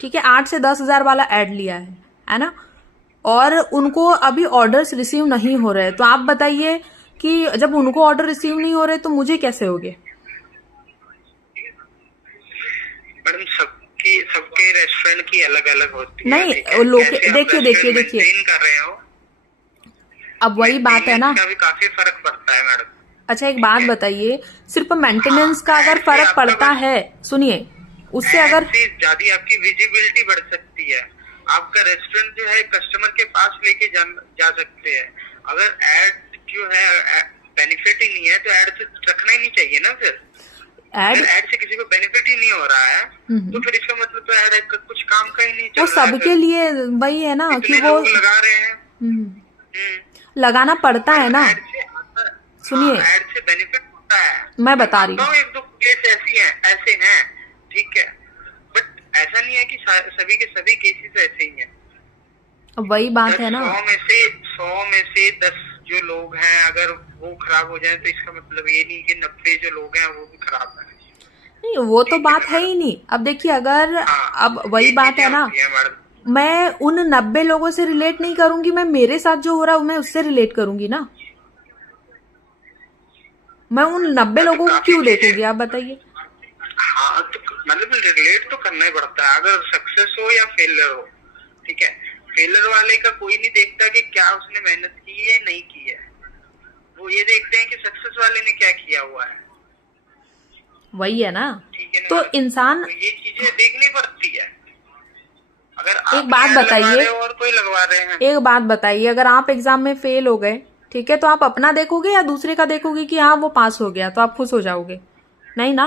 ठीक है, 8 से 10 हजार वाला ऐड लिया है ना, और उनको अभी ऑर्डर्स रिसीव नहीं हो रहे। तो आप बताइए कि जब उनको ऑर्डर रिसीव नहीं हो रहे तो मुझे कैसे होगे? मैडम सबके रेस्टोरेंट की अलग अलग होती नहीं, है। लोग देखिए कर रहे हो, अब वही बात है ना, भी काफी फर्क पड़ता है मैडम। अच्छा एक बात बताइए, सिर्फ मेंटेनेंस का अगर फर्क पड़ता है, सुनिए, उससे अगर ज्यादा आपकी विजिबिलिटी बढ़ सकती है, आपका रेस्टोरेंट जो है कस्टमर के पास लेके जा सकते हैं। अगर एड जो है बेनिफिट ही नहीं है तो एड से रखना ना फिर ऐड ऐड से किसी को बेनिफिट ही नहीं हो रहा है तो फिर इसका मतलब तो ऐड कुछ काम का ही नहीं चल वो रहा है। सबके लिए वही है ना कि इतने वो लोग लगा रहे हैं। लगाना पड़ता है ना। ऐड से सुनिए, ऐड से बेनिफिट होता है। मैं बता रही हूँ, एक दो केस ऐसे हैं, ठीक है, बट ऐसा नहीं है कि सभी के सभी केसेस ऐसे ही हैं। वही बात है ना। 100 में से 10 जो लोग हैं अगर वो खराब हो जाए तो इसका मतलब ये नहीं कि 90 जो लोग हैं वो भी खराब है। नहीं, वो तो बात है ही नहीं। अब देखिए, अगर अब वही बात है ना, मैं उन 90 लोगों से रिलेट नहीं करूंगी, मैं मेरे साथ जो हो रहा है मैं उससे रिलेट करूंगी ना। मैं उन 90 लोगों को क्यों देखूंगी, आप बताइए। हाँ तो मतलब रिलेट तो करना ही पड़ता है, अगर सक्सेस हो या फेलियर हो, ठीक है। फेलियर वाले का कोई नहीं देखता कि क्या उसने मेहनत की है नहीं की है, वो ये देखते हैं कि सक्सेस वाले ने क्या किया हुआ है। वही है ना, ठीक है ना, तो इंसान तो ये चीजें देखनी पड़ती है। अगर आप एक बात बताइए, और कोई लगवा रहे हैं, एक बात बताइए, अगर आप एग्जाम में फेल हो गए, ठीक है, तो आप अपना देखोगे या दूसरे का देखोगे कि हाँ वो पास हो गया, तो आप खुश हो जाओगे? नहीं ना।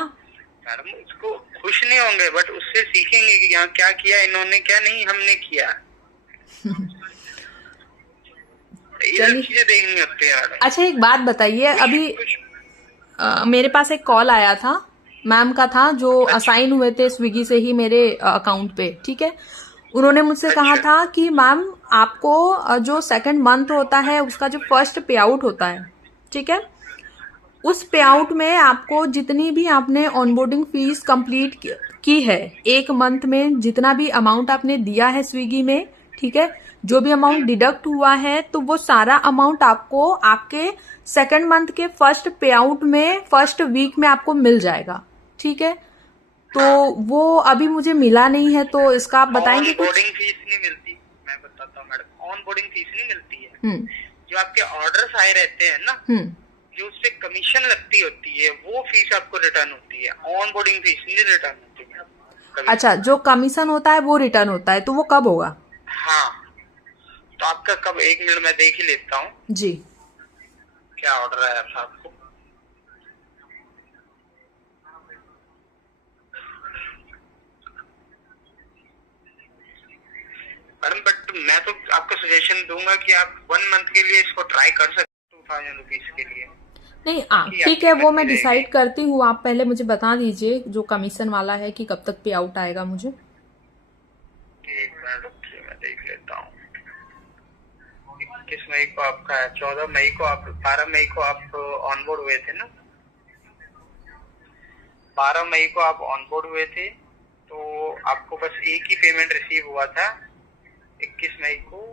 मैडम उसको खुश नहीं होंगे बट उससे सीखेंगे कि यहाँ क्या किया इन्होंने, क्या नहीं हमने किया। ये चीजें देखनी होती है। अच्छा एक बात बताइए, अभी मेरे पास एक कॉल आया था, मैम का था, जो असाइन हुए थे स्विगी से ही मेरे अकाउंट पे, ठीक है। उन्होंने मुझसे कहा था कि मैम आपको जो सेकंड मंथ होता है उसका जो फर्स्ट पे आउट होता है, ठीक है, उस पे आउट में आपको जितनी भी आपने ऑनबोर्डिंग फीस कंप्लीट की है, एक मंथ में जितना भी अमाउंट आपने दिया है स्विगी में, ठीक है, जो भी अमाउंट डिडक्ट हुआ है, तो वो सारा अमाउंट आपको आपके सेकंड मंथ के फर्स्ट पे आउट में फर्स्ट वीक में आपको मिल जाएगा, ठीक है। तो वो अभी मुझे मिला नहीं है, तो इसका आप बताएंगे कुछ? ऑनबोर्डिंग फीस नहीं मिलती, मैं बताता हूँ मैडम। ऑनबोर्डिंग फीस नहीं मिलती है, जो आपके ऑर्डर्स आए रहते हैं ना, जो उससे कमीशन लगती होती है वो फीस आपको रिटर्न होती है। ऑनबोर्डिंग फीस नहीं रिटर्न होती है। अच्छा, जो कमीशन होता है वो रिटर्न होता है, तो वो कब होगा? हाँ, तो आपका कब, एक मिनट मैं देख ही लेता हूँ जी। क्या ऑर्डर आया था आपको। मैडम बट मैं तो आपको सजेशन दूंगा कि आप 1 मंथ के लिए इसको ट्राई कर सकते हो 2000 रुपीज के लिए। नहीं ठीक है, वो मैं डिसाइड करती हूँ। आप पहले मुझे बता दीजिए जो कमीशन वाला है कि कब तक पे आउट आएगा मुझे। एक मिनट रुकिए, मैं देख लेता हूँ। 21 मई को आपका है, 14 मई को आप, 12 मई को आप ऑनबोर्ड हुए थे ना, 12 मई को आप ऑनबोर्ड हुए थे, तो आपको बस एक ही पेमेंट रिसीव हुआ था 21 मई को।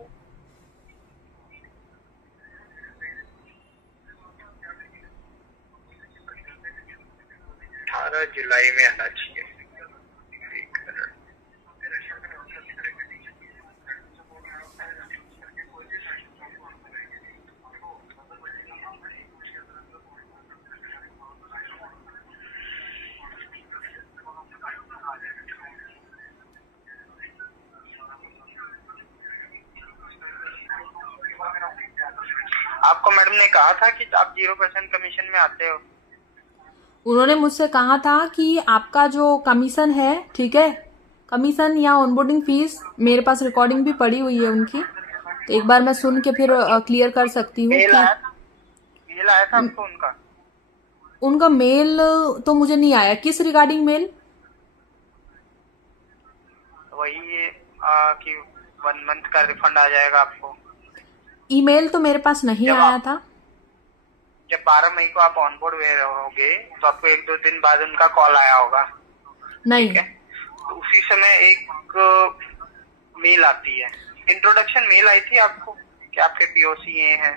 18 जुलाई में आना चाहिए। आपको मैडम ने कहा था कि आप 0% कमीशन में आते हो। उन्होंने मुझसे कहा था कि आपका जो कमीशन है, ठीक है, कमीशन या ऑनबोर्डिंग फीस, मेरे पास रिकॉर्डिंग भी पड़ी हुई है उनकी, तो एक बार मैं सुन के फिर क्लियर कर सकती हूँ। मेल आया था आपको उनका? उनका मेल तो मुझे नहीं आया। किस रिगार्डिंग मेल? वही कि 1 मंथ का रिफंड आ जाएगा आपको। ईमेल तो मेरे पास नहीं आया था। जब 12 मई को आप ऑनबोर्ड हुए रहोगे तो आपको 1-2 दिन बाद उनका कॉल आया होगा। नहीं, तो उसी समय एक मेल आती है, इंट्रोडक्शन मेल आई थी आपको कि आपके पीओसी ये हैं।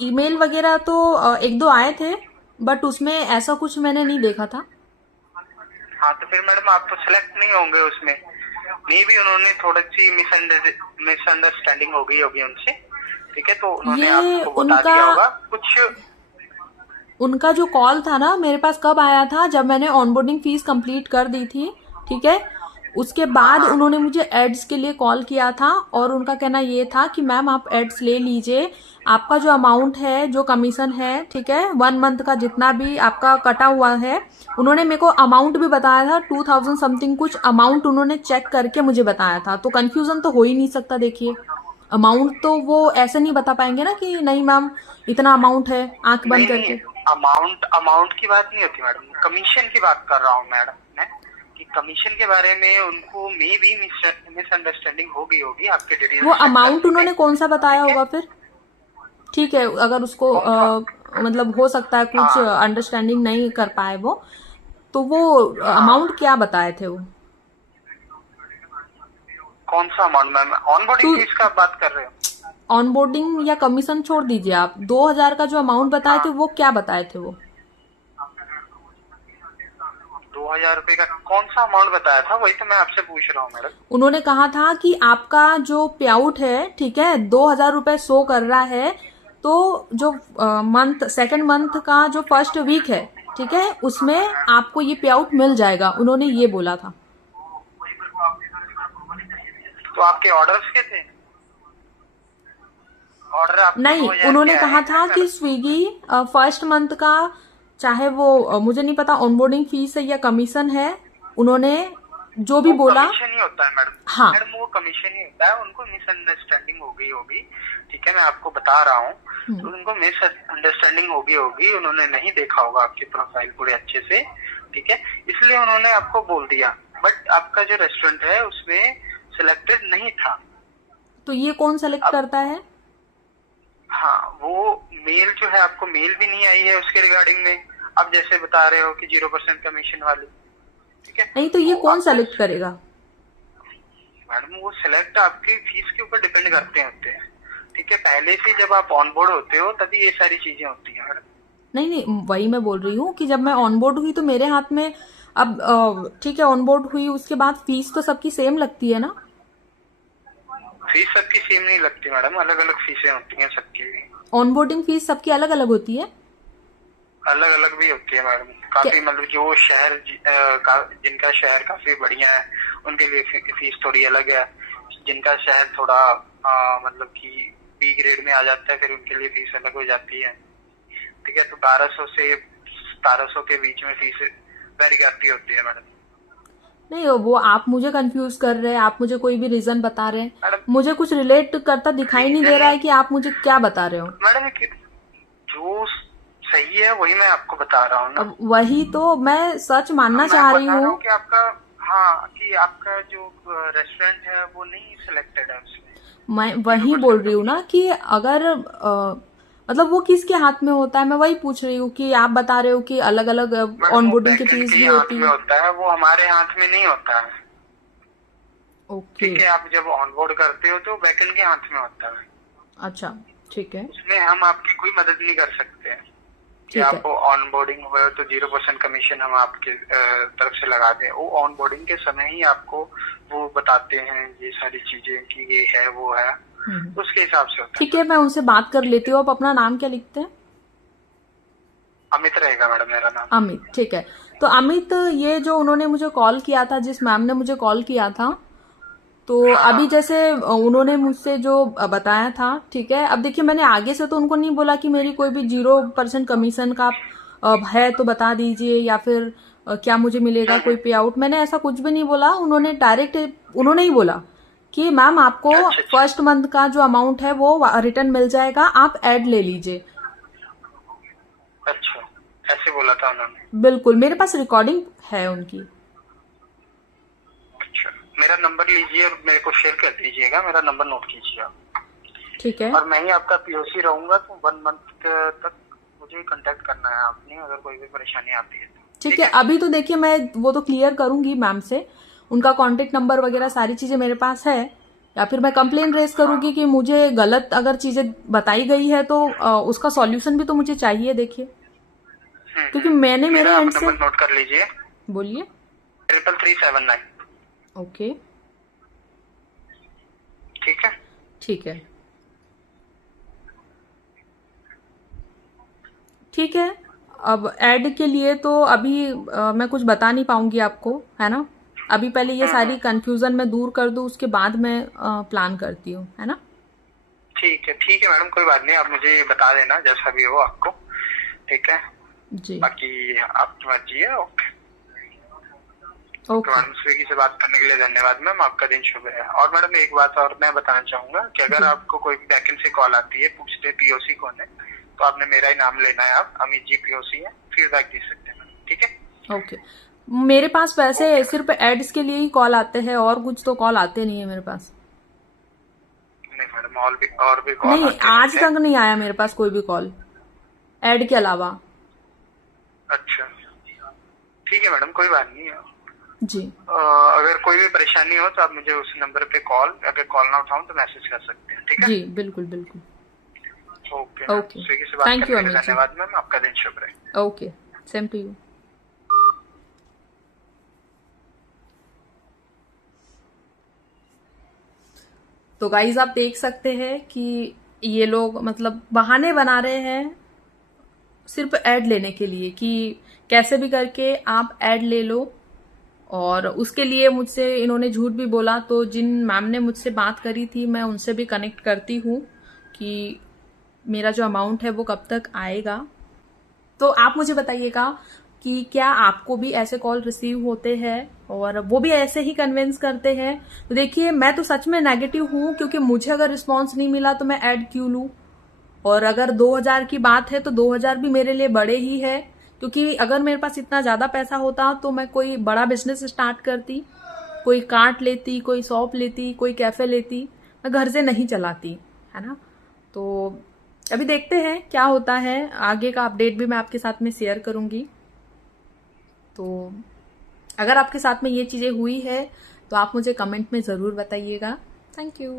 ईमेल वगैरह तो 1-2 आए थे, बट उसमें ऐसा कुछ मैंने नहीं देखा था। हाँ तो फिर मैडम आप तो सिलेक्ट नहीं होंगे उसमें, मे भी उन्होंने थोड़ी सी मिसअंडरस्टैंडिंग हो गई होगी उनसे, ठीक है, तो उन्होंने आपको बता दिया होगा कुछ। उनका जो कॉल था ना मेरे पास कब आया था, जब मैंने ऑनबोर्डिंग फीस कंप्लीट कर दी थी, ठीक है, उसके बाद उन्होंने मुझे एड्स के लिए कॉल किया था और उनका कहना ये था कि मैम आप एड्स ले लीजिए, आपका जो अमाउंट है, जो कमीशन है, ठीक है, 1 मंथ का जितना भी आपका कटा हुआ है, उन्होंने मेरे को अमाउंट भी बताया था, 2000 समथिंग कुछ अमाउंट उन्होंने चेक करके मुझे बताया था। तो कंफ्यूजन तो हो ही नहीं सकता। देखिए, अमाउंट तो वो ऐसे नहीं बता पाएंगे ना कि नहीं मैम इतना अमाउंट है आंख बंद नहीं, करके। अमाउंट की बात नहीं होती मैडम, कमीशन की बात कर रहा हूँ मैडम मैं, कि कमीशन के बारे में उनको मे भी मिसअंडरस्टैंडिंग हो गई होगी आपके डिटेल्स। वो अमाउंट उन्होंने कौन सा बताया होगा फिर? ठीक है, अगर उसको मतलब हो सकता है कुछ अंडरस्टैंडिंग नहीं कर पाए वो, तो वो अमाउंट क्या बताए थे वो? कौन सा अमाउंट मैम? ऑनबोर्डिंग फीस का बात कर रहे हो? ऑनबोर्डिंग या कमीशन छोड़ दीजिए आप, 2000 का जो अमाउंट बताए थे वो क्या बताए थे वो? 2000 रुपए का कौन सा अमाउंट बताया था, वही तो मैं आपसे पूछ रहा हूँ मैडम। उन्होंने कहा था कि आपका जो पे आउट है, ठीक है, 2000 रुपए शो कर रहा है, तो जो मंथ, सेकंड मंथ का जो फर्स्ट वीक है, ठीक है, उसमें आपको ये पे आउट मिल जाएगा, उन्होंने ये बोला था। तो आपके ऑर्डर्स के थे? ऑर्डर आपको नहीं, 2000 उन्होंने के कहा आए था हैं कि मैडम? स्विगी फर्स्ट मंथ का, चाहे वो मुझे नहीं पता ऑनबोर्डिंग फीस है या कमीशन है, उन्होंने जो भी वो बोला। कमीशन ही होता है मैडम। हाँ, मैडम वो कमीशन ही होता है, उनको मिसअंडरस्टैंडिंग हो गई होगी, ठीक है, मैं आपको बता रहा हूँ। तो उनको मिसअंडरस्टैंडिंग हो गई होगी, उन्होंने नहीं देखा होगा आपकी प्रोफाइल पूरे अच्छे से, ठीक है, इसलिए उन्होंने आपको बोल दिया। बट आपका जो रेस्टोरेंट है उसमें सिलेक्टेड नहीं था। तो ये कौन सेलेक्ट करता है? हाँ, वो मेल जो है, आपको मेल भी नहीं आई है उसके रिगार्डिंग में, आप जैसे बता रहे हो कि 0% कमीशन वाली, ठीक है। नहीं, तो ये वो कौन आपको- सेलेक्ट करेगा? मैडम वो सिलेक्ट आपकी फीस के ऊपर डिपेंड करते होते हैं, ठीक है। पहले से जब आप ऑन बोर्ड होते हो तभी ये सारी चीजें होती हैं मैडम। नहीं नहीं, वही मैं बोल रही हूँ कि जब मैं ऑनबोर्ड हुई तो मेरे हाथ में, अब ठीक है, ऑनबोर्ड हुई, उसके बाद फीस तो सबकी सेम लगती है ना? फीस सबकी सेम नहीं लगती मैडम, अलग अलग फीसें होती हैं सबकी भी। ऑनबोर्डिंग फीस सबकी अलग अलग होती है? अलग अलग भी होती है मैडम, क्या? काफी मतलब जो शहर जिनका शहर काफी बढ़िया है उनके लिए फीस थोड़ी अलग है। जिनका शहर थोड़ा मतलब कि बी ग्रेड में आ जाता है फिर उनके लिए फीस अलग हो जाती है, ठीक है। तो 1200 से 1700 के बीच में फीस वेरी करती होती है मैडम। नहीं, वो आप मुझे कंफ्यूज कर रहे हैं, आप मुझे कोई भी रीजन बता रहे हैं, मैडम मुझे कुछ रिलेट करता दिखाई नहीं दे रहा है कि आप मुझे क्या बता रहे हो। मैडम जो सही है वही मैं आपको बता रहा हूँ ना। अब वही तो मैं सच मानना चाह रही हूँ कि आपका, हाँ, कि आपका जो रेस्टोरेंट है वो नहीं सिलेक्टेड है उसमें। मैं वही बोल रही हूँ ना कि अगर मतलब वो किसके हाथ में होता है, मैं वही पूछ रही हूँ कि आप बता रहे हो कि अलग अलग ऑनबोर्डिंग की फीस भी होती में है। होता है, वो हमारे हाथ में नहीं होता है, ओके, ठीक है। आप जब ऑनबोर्ड करते हो तो बैकएंड के हाथ में होता है। अच्छा, ठीक है, उसमें हम आपकी कोई मदद नहीं कर सकते हैं कि ठीक है, आपको ऑनबोर्डिंग हुए तो 0% कमीशन हम आपके तरफ से लगा दें। वो ऑनबोर्डिंग के समय ही आपको वो बताते हैं ये सारी चीजें कि ये है वो है, तो उसके हिसाब से होता है। ठीक है, मैं उनसे बात कर लेती हूँ। आप अपना नाम क्या लिखते हैं? अमित रहेगा मैडम मेरा नाम। अमित, ठीक है। तो अमित, ये जो उन्होंने मुझे कॉल किया था, जिस मैम ने मुझे कॉल किया था, तो अभी जैसे उन्होंने मुझसे जो बताया था, ठीक है, अब देखिए मैंने आगे से तो उनको नहीं बोला कि मेरी कोई भी 0% कमीशन का है तो बता दीजिए, या फिर क्या मुझे मिलेगा कोई पे आउट, मैंने ऐसा कुछ भी नहीं बोला। उन्होंने डायरेक्ट उन्होंने ही बोला कि मैम आपको फर्स्ट मंथ का जो अमाउंट है वो रिटर्न मिल जाएगा, आप ऐड ले लीजिए। अच्छा, ऐसे बोला था उन्होंने? बिल्कुल, मेरे पास रिकॉर्डिंग है उनकी। अच्छा, मेरा नंबर लीजिए और मेरे को शेयर कर दीजिएगा, मेरा नंबर नोट कीजिए आप, ठीक है, और मैं ही आपका पीओसी रहूंगा, तो 1 मंथ तक मुझे कांटेक्ट करना है आपने, अगर कोई भी परेशानी आती है तो। ठीक है। अभी तो देखिए मैं वो तो क्लियर करूंगी मैम से, उनका कांटेक्ट नंबर वगैरह सारी चीजें मेरे पास है, या फिर मैं कंप्लेन रेज करूंगी कि मुझे गलत अगर चीजें बताई गई है तो उसका सॉल्यूशन भी तो मुझे चाहिए। देखिए, क्योंकि मैंने मेरे एंड से, नोट कर लीजिए, बोलिए। 33379। ओके, ठीक है, ठीक है, ठीक है। अब ऐड के लिए तो अभी मैं कुछ बता नहीं पाऊंगी आपको, है ना? अभी पहले ये सारी कंफ्यूजन मैं दूर कर दूं, उसके बाद मैं प्लान करती हूँ, है ना? ठीक है मैडम, कोई बात नहीं, आप मुझे बता देना जैसा भी हो आपको, ठीक है? जी बाकी आपकी मर्जी है। Okay okay. मैडम, स्विगी से बात करने के लिए धन्यवाद मैम, आपका दिन शुभ है। और मैडम एक बात और मैं बताना चाहूंगा कि अगर आपको कोई वैकेंसी कॉल आती है, पूछते पीओसी कौन है, तो आपने मेरा ही नाम लेना है, आप अमित जी पीओसी है, फीडबैक दे सकते हैं, ठीक है? ओके। मेरे पास वैसे सिर्फ एड्स के लिए ही कॉल आते हैं, और कुछ तो कॉल आते नहीं है मेरे पास। नहीं मैडम, और भी कॉल नहीं, आते आज रहते हैं। तक नहीं आया मेरे पास कोई भी कॉल एड के अलावा। अच्छा, ठीक है मैडम, कोई बात नहीं है। जी अगर कोई भी परेशानी हो तो आप मुझे उस नंबर पे अगर कॉल ना उठाऊं तो मैसेज कर सकते हैं, ठीक है? जी बिल्कुल बिल्कुल। ओके ओके, स्विगी से बात थैंक करने यू के लिए अमित जी। धन्यवाद मैम, आपका दिन शुभ रहे। Okay, same to you. तो गाइज आप देख सकते हैं कि ये लोग मतलब बहाने बना रहे हैं सिर्फ ऐड लेने के लिए, कि कैसे भी करके आप ऐड ले लो। और उसके लिए मुझसे इन्होंने झूठ भी बोला। तो जिन मैम ने मुझसे बात करी थी, मैं उनसे भी कनेक्ट करती हूँ कि मेरा जो अमाउंट है वो कब तक आएगा। तो आप मुझे बताइएगा कि क्या आपको भी ऐसे कॉल रिसीव होते हैं और वो भी ऐसे ही कन्विंस करते हैं? तो देखिए, मैं तो सच में नेगेटिव हूँ, क्योंकि मुझे अगर रिस्पॉन्स नहीं मिला तो मैं ऐड क्यों लूँ? और अगर 2000 की बात है तो 2000 भी मेरे लिए बड़े ही है, क्योंकि अगर मेरे पास इतना ज्यादा पैसा होता तो मैं कोई बड़ा बिजनेस स्टार्ट करती, कोई कार्ट लेती, कोई शॉप लेती, कोई कैफे लेती। मैं घर से नहीं चलाती, है ना? तो अभी देखते हैं क्या होता है, आगे का अपडेट भी मैं आपके साथ में शेयर करूंगी। तो अगर आपके साथ में ये चीजें हुई है तो आप मुझे कमेंट में जरूर बताइएगा। Thank you.